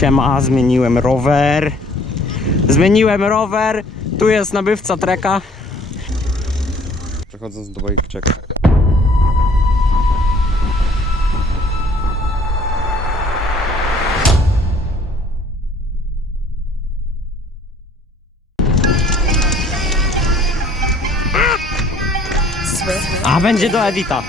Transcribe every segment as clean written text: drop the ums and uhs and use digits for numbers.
Siema, zmieniłem rower. Tu jest nabywca treka. Przechodząc do bike checka. A będzie do edita.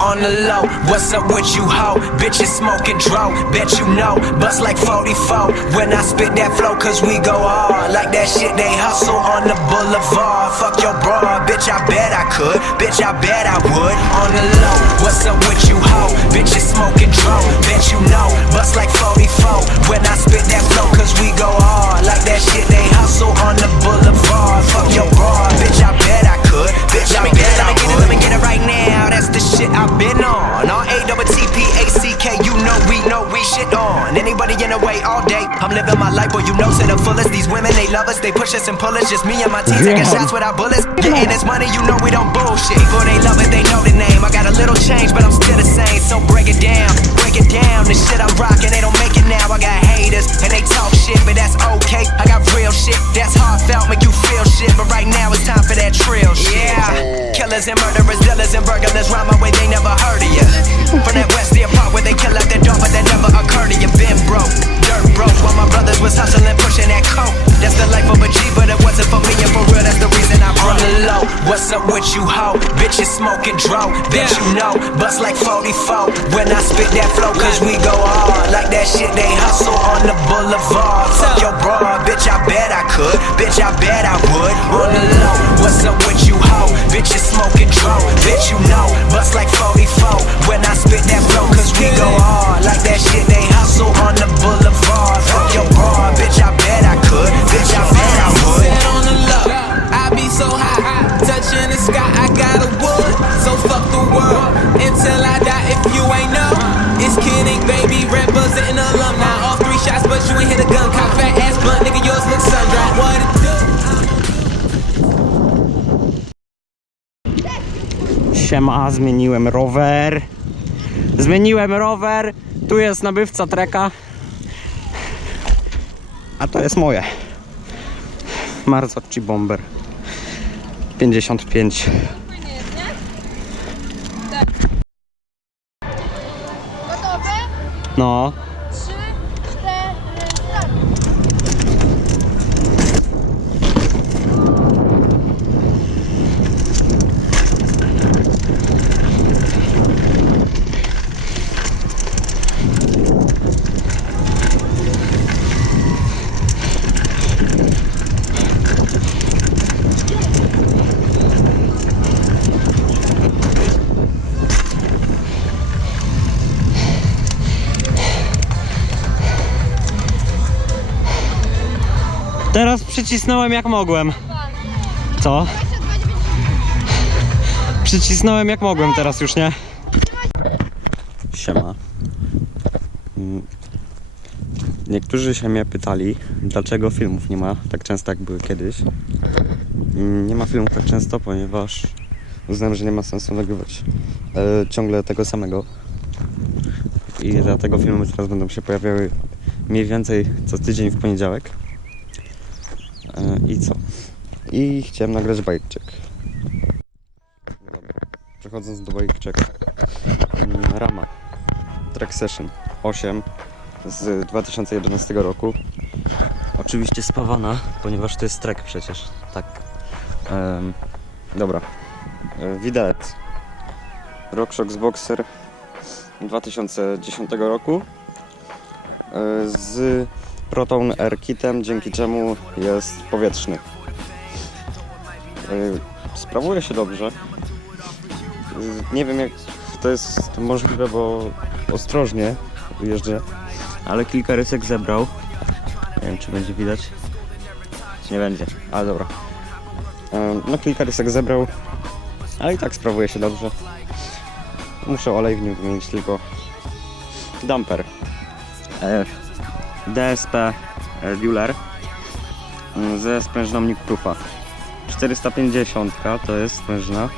On the low, what's up with you, ho? Bitches smoking dro, bet you know. Bust like 44 when I spit that flow, cause we go hard. Like that shit they hustle on the boulevard. Fuck your bra, bitch, I bet I could. Bitch, I bet I would. On the low, what's up with you, ho? Bitches smoking dro, bet you know. Bust like 44 when I spit that flow, cause we go hard. Like that shit they hustle on the boulevard. Fuck your bra, bitch, I bet I could. Bitch, I bet I would. Let me get it right now, that's the shit I've been on. R-A-T-T-A-C-K, you know we shit on. Anybody in the way all day, I'm living my life, boy, you know to the fullest. These women, they love us, they push us and pull us. Just me and my team taking shots without bullets. Getting this money, you know we don't bullshit. People, they love it, they know the name. I got a little change, but I'm still the same. So break it down, the shit I'm rocking, they don't make it now. I got haters, and they talk shit, but that's okay. I got real shit, that's heartfelt, make you feel shit. But right now it's time for that trill shit. Yeah, killers and murderers, dealers and burglars, rhyme my way, they never heard of ya. From that west the part where they kill out their dog, but that never occurred to you. Been broke, dirt broke, while my brothers was hustling, pushing that coke. That's the life of a G, but it wasn't for me, and for real, that's the reason I broke. On the low, what's up with you, ho? Bitches smoking dro, bet you know. Bust like 44 when I spit that flow, cause we go hard. Like that shit they hustle on the boulevard. Fuck your bra, bitch, I bet I could. Bitch, I bet I would. On the low, what's up with you, ho? Bitches smoking dro, bet you know. Bust like 44 when I spit that flow, cause we go hard. Like that shit they hustle on the boulevard. Fuck your bra, bitch, I bet I could. Bitch, I bet I would. Set on the low, I be so high, touching the sky, I got a wood. So fuck the world, until I die if you ain't know. It's kidding, baby, representing alumni. All 3 shots, but you ain't hit a gun. Cock fat ass blunt, nigga, yours look sun-dried. What it do? Siema, zmieniłem rower. Tu jest nabywca treka. A to jest moje Marzocchi Bomber 55. Gotowy? No. 3, 4, start. Teraz przycisnąłem jak mogłem. Co? Przycisnąłem jak mogłem teraz już, nie? Siema. Niektórzy się mnie pytali, dlaczego filmów nie ma tak często jak były kiedyś. Nie ma filmów tak często, ponieważ uznałem, że nie ma sensu nagrywać ciągle tego samego. I dlatego filmy teraz będą się pojawiały mniej więcej co tydzień w poniedziałek. I co? I chciałem nagrać bike check. Dobra. Przechodząc do bike checka. Rama Track Session 8 z 2011 roku. Oczywiście spawana, ponieważ to jest trek przecież. Tak. Dobra. Widać. RockShox Boxer 2010 roku. Z Proton Air Kitem, dzięki czemu jest powietrzny. Sprawuje się dobrze. Nie wiem, jak to jest możliwe, bo ostrożnie jeżdżę, ale kilka rysek zebrał. Nie wiem, czy będzie widać. Nie będzie, ale dobra. No, kilka rysek zebrał, ale i tak sprawuje się dobrze. Muszę olej w nim wymienić tylko. Dumper DSP Bueller ze sprężyną Nick Proofa 450 to jest sprężyna.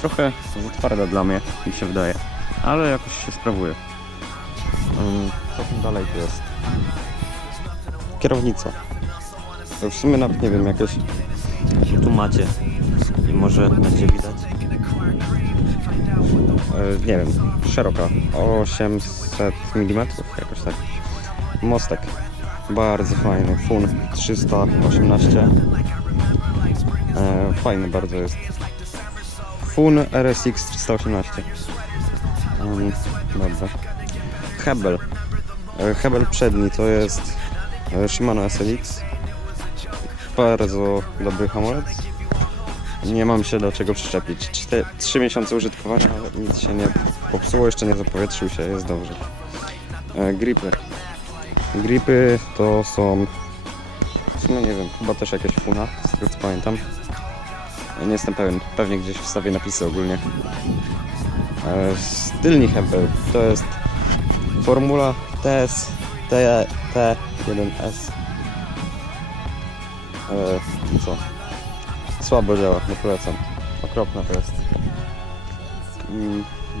Trochę za twarda dla mnie, mi się wydaje, ale jakoś się sprawuje. Co tam dalej tu jest? Kierownica. To w sumie nawet nie wiem, jakieś tu macie i może będzie widać. Nie wiem, szeroka, 800 mm, jakoś tak. Mostek, bardzo fajny, Fun 318. Fajny bardzo jest. Fun RSX 318. Dobra. Hebel. Hebel przedni to jest Shimano SLX. Bardzo dobry hamulec. Nie mam się do czego przyczepić. 3 miesiące użytkowania, ale nic się nie popsuło, jeszcze nie zapowietrzył się, jest dobrze. Gripy. Gripy to są, no nie wiem, chyba też jakieś Funa, z tego co pamiętam. Nie jestem pewien, pewnie gdzieś wstawię napisy ogólnie. Tylny hebel to jest Formula TS T1S. Co? Słabo działa, nie polecam. Okropne to jest.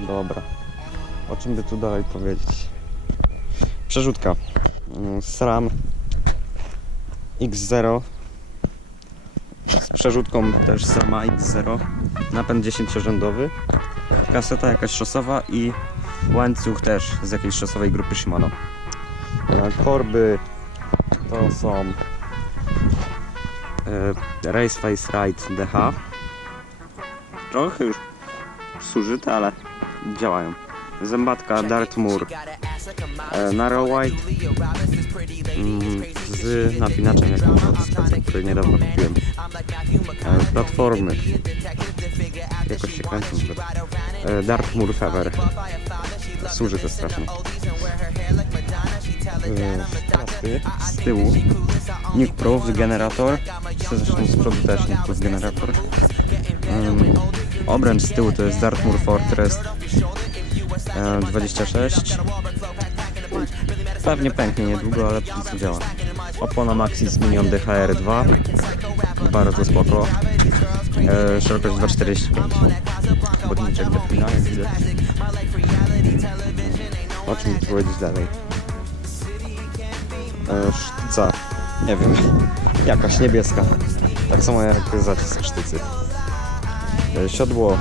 Dobra. O czym by tu dalej powiedzieć? Przerzutka. SRAM X0 z przerzutką też sama X0. Napęd 10-rzędowy. Kaseta jakaś szosowa i łańcuch też z jakiejś szosowej grupy Shimano. Korby to są Raceface Ride DH. Trochę już zużyte, ale działają. Zębatka Dartmoor Narrow White z napinaczem jakimś od specy, który niedawno kupiłem. Platformy jakoś się kręcą. Dartmoor Feather. Zużyte strasznie. Z tyłu Nuke Pro generator, zresztą z przodu też Nuke Pro generator. Obręcz z tyłu to jest Dartmoor Fortress 26. Pewnie pęknie niedługo, ale póki co działa. Opona Maxxis Minion DHR2, bardzo spoko. Szerokość 2,45. Chodniczek defina, jak widać. O czym tu powiedzieć dalej? Sztyca, nie wiem, jakaś niebieska, tak samo jak zacisk sztycy. Siodło,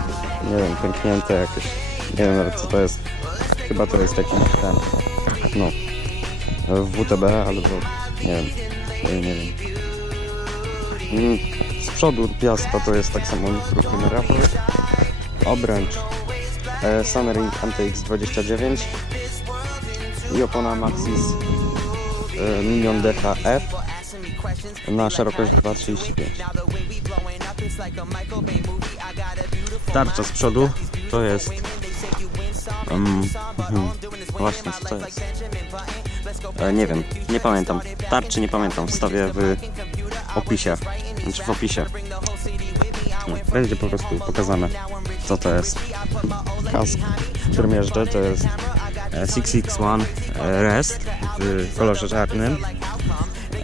nie wiem, pęknięte jakieś, nie wiem nawet co to jest, chyba to jest jakiś ten, no, WTB, albo nie wiem. Z przodu piasta to jest tak samo mikrogenerator, obręcz Sunring MTX29 i opona Maxxis Minion DHF na szerokość 2,35. Tarcza z przodu to jest właśnie co to jest? Nie wiem, nie pamiętam. Tarczy nie pamiętam, wstawię w opisie. Znaczy w opisie. Będzie po prostu pokazane co to jest. Kask, w którym jeżdżę, to jest 6X1 Rest w kolorze czarnym.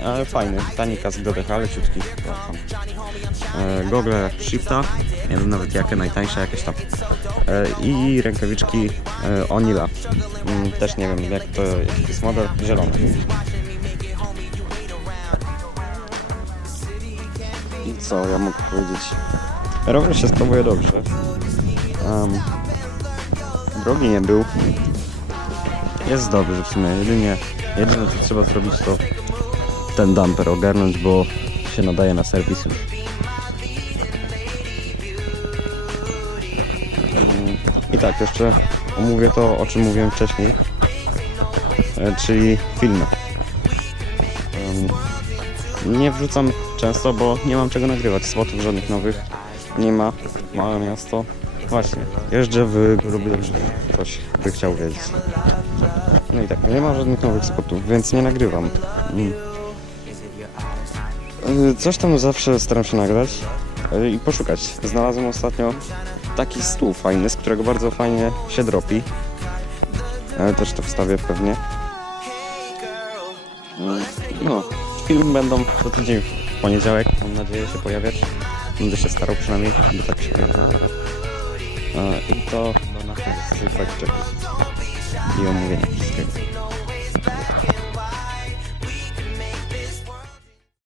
Ale fajny, tani kask do DH, leciutki. Gogle Shifta, nie wiem nawet jakie, najtańsze jakieś tam. I rękawiczki Onila. Też nie wiem jaki to jest model, zielony. I co ja mogę powiedzieć? Rower się sprawuje dobrze. Drogi nie był. Jest dobrze w sumie, jedyne co trzeba zrobić to ten dumper ogarnąć, bo się nadaje na serwis już. I tak, jeszcze omówię to, o czym mówiłem wcześniej, czyli filmy. Nie wrzucam często, bo nie mam czego nagrywać, spotów żadnych nowych nie ma, małe miasto. Właśnie, jeżdżę w Lublin, ktoś by chciał wiedzieć. No i tak, nie ma żadnych nowych spotów, więc nie nagrywam. Coś tam zawsze staram się nagrać i poszukać. Znalazłem ostatnio taki stół fajny, z którego bardzo fajnie się dropi. Też to wstawię pewnie. No, filmy będą co tydzień poniedziałek, mam nadzieję, się pojawiać. Będę się starał przynajmniej, by tak się pojawiło. I to chyba na tyle z tej fact checku i omówienia.